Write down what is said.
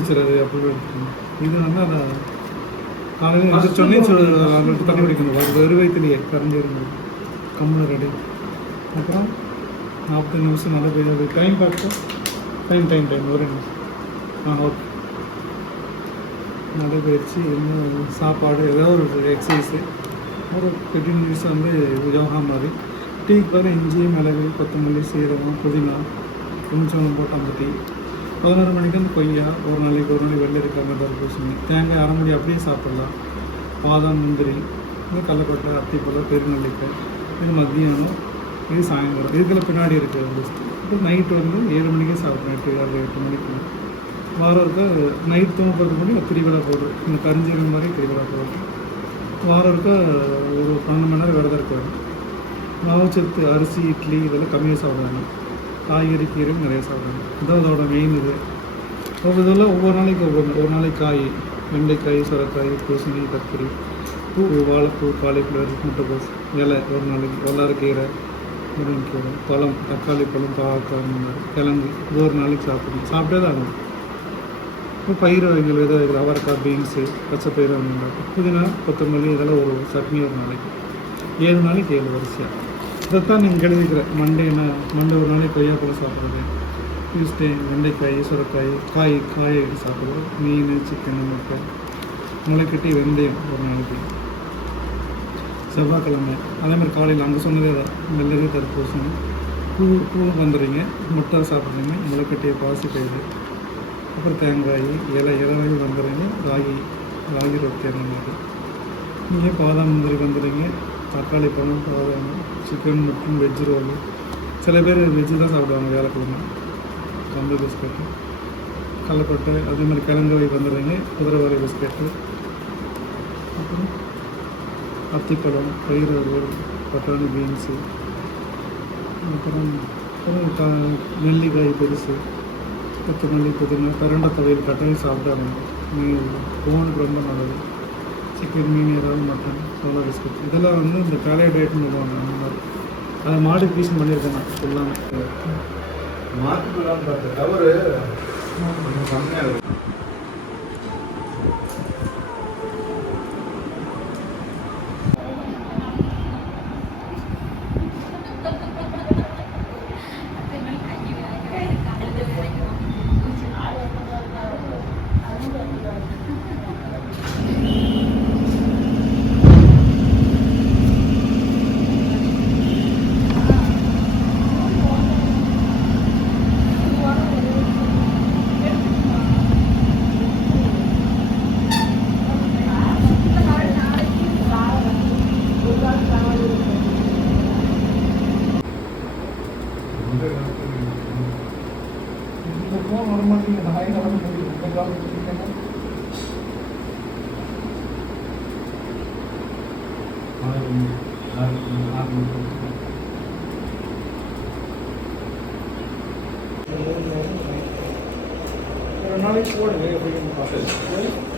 பிடிச்சிடாது அப்படி எடுத்துக்கணும். இது வந்து அதை காலையில் எழுந்திரிச்சோடனே தண்ணி குடிக்கணும். வெறு வயிற்றுலையே கரைஞ்சிருந்தது கம்முன்னு ரெடி. அப்புறம் 45 நிமிஷம் நல்லா போயிடுது. டைம் பார்க்க டைம் ஒரு நிமிஷம். ஓகே. நடைபயிற்சி இன்னும் சாப்பாடு ஏதாவது ஒரு எக்ஸசைஸு ஒரு 15 நிமிஷம் வந்து யோகா மாதிரி. டீக்கு பதில் இஞ்சி மிளகு கொத்தமல்லி சீரகம் புதினா கொஞ்சம் போட்டு அந்த டீ. 11 மணிக்கு வந்து கொய்யா ஒரு நாளைக்கு வெள்ளரிக்காய் தர்பூசணி தேங்காய் அரை மணி அப்படியே சாப்பிட்லாம். பாதாம் முந்திரி கடலக்கொட்டை அத்திப்பழம் பெருநெல்லிக்காய். இது மத்தியானம் இது சாயந்தரம் இதுக்குள்ள பின்னாடி இருக்குது. இப்போ நைட்டு வந்து 7 மணிக்கே சாப்பிட்றேன். 8 மணிக்கு வாரம் இருக்க நைட் தூங்க பண்ணி கிரிவலா போடுறோம். இந்த கரிஞ்சீரகம் மாதிரி கிரிவலா போடுறோம். வாரம் இருக்க ஒரு 12 மணி நேரம் விரதம் இருக்காது. மாவுச்சத்து அரிசி இட்லி இதெல்லாம் கம்மியாக சாப்பிடுவாங்க. காய்கறி கீரை நிறைய சாப்பிடுவாங்க. இதுதான் அதோட மெயின் இது. இதெல்லாம் ஒவ்வொரு நாளைக்கு ஒரு நாளைக்கு காய் வெண்டைக்காய் சுரைக்காய் பூசணி கத்திரி பூ வாழைப்பூ காலிஃப்ளவர் முட்டைக்கோஸ் இலை ஒரு நாளைக்கு வல்லாரக்கீரை முருங்கைக்கீரை பழம் தக்காளி பழம் பாவக்காய் இந்த மாதிரி கிழங்கு ஒரு நாளைக்கு சாப்பிட்டே தான் ஆகணும். இப்போ பயிர் வகைகள் வித வகைகள் அவரைக்காய் பீன்ஸு பச்சைப்பயிறு அந்த மாதிரி புதினா கொத்தமல்லி இதெல்லாம் ஒரு சட்னி ஒரு நாளைக்கு 7 நாளைக்கு 7 வரிசையாக. இதைத்தான் நீங்கள் எழுதிக்கிற மண்டே ஒரு நாளைக்கு கொய்யாப்பழம் சாப்பிட்றது. டியூஸ்டே வெண்டைக்காய் சுரைக்காய் காய் சாப்பிட்றது. மீன் சிக்கன் முட்டை முளைக்கட்டி வெந்தயம் ஒரு நாளைக்கு. செவ்வாய்க்கிழமை அதேமாதிரி காலையில் அங்கே சொன்னதே தான் வெள்ளரி தர்பூசணி பூ வந்துடுறீங்க முட்டை சாப்பிட்றீங்க முளைக்கட்டிய பாசிப்பயிறு அப்புறம் தேங்காய் இலை வந்துடுறீங்க. ராகி ரொட்டி அந்த மாதிரி. நீங்கள் பாதாம் முந்திரி வந்துடுறீங்க. தக்காளி பழம் பாதாம் சிக்கன் மட்டன் வெஜ்ஜு ரோல். சில பேர் வெஜ்ஜு தான் சாப்பிடுவாங்க வியாழக்கிழமை. கம்பு பிஸ்கட்டு கடலக்கொட்டை அதே மாதிரி கிழங்கு வகை வந்துடுறீங்க. குதிரைவாரி பிஸ்கட்டு அப்புறம் அத்திப்பழம் பயிர் வகைகள் பட்டாணி பீன்ஸு அப்புறம் நெல்லிக்காய் பெருசு கொத்தமல்லி புதினா பிரண்டை துவையல் கட்டாயம் சாப்பிட்டாங்க. போனுக்கு ரொம்ப நல்லது. சிக்கன் மீன் ஏதாவது மட்டன் சோளா பிஸ்கட் இதெல்லாம் வந்து இந்த காலைய டயட்னு சொல்லுவாங்க. அந்த மாதிரி அதை மாடிஃபிகேஷன் பண்ணியிருக்கேன் நான் எல்லாமே. மாற்றிக்கலான்னு பார்த்து தவறு கொஞ்சம் கம்மியாக இருக்கும். ஒரு நாளைக்கு போடுங்க எப்படின்னு பார்த்து